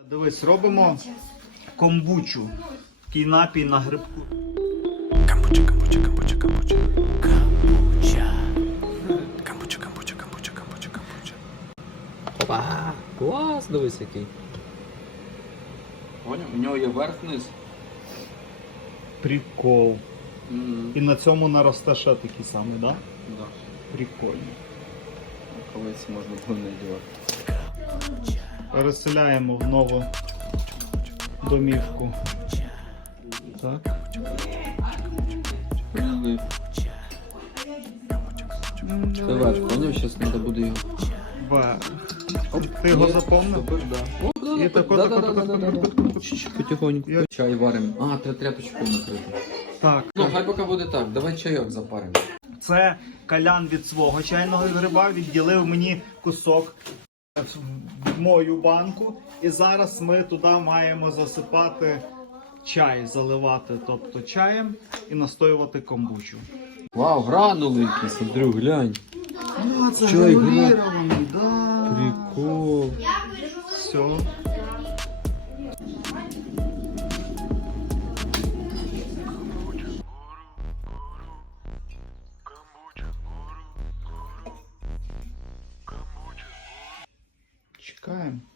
Дивись, робимо комбучу. Такий напій на грибку. Камбуча. Опа, клас, дивись який. Поняв? У нього є верх-низ. Прикол. І на цьому наросте ще такий самий, так? Да. Прикольно. Колись можна було не ділати. Переселяємо в нову домівку. Так. Ти бачиш, поняв, зараз треба буде його. Ти його запомнив? Да. І тако. Потихоньку. Чай варимо. А, треба тряпочку накрити. Так. Ну, хай поки буде так. Давай чайок запаримо. Це Колян від свого чайного гриба відділив мені кусок в мою банку. І зараз ми туди маємо засипати чай, заливати, тобто чаєм і настоювати комбучу. Вау, гранули якісь, Андрю, глянь. А, це Чай, гранулірований, да. Прикол. Все. Чекаємо.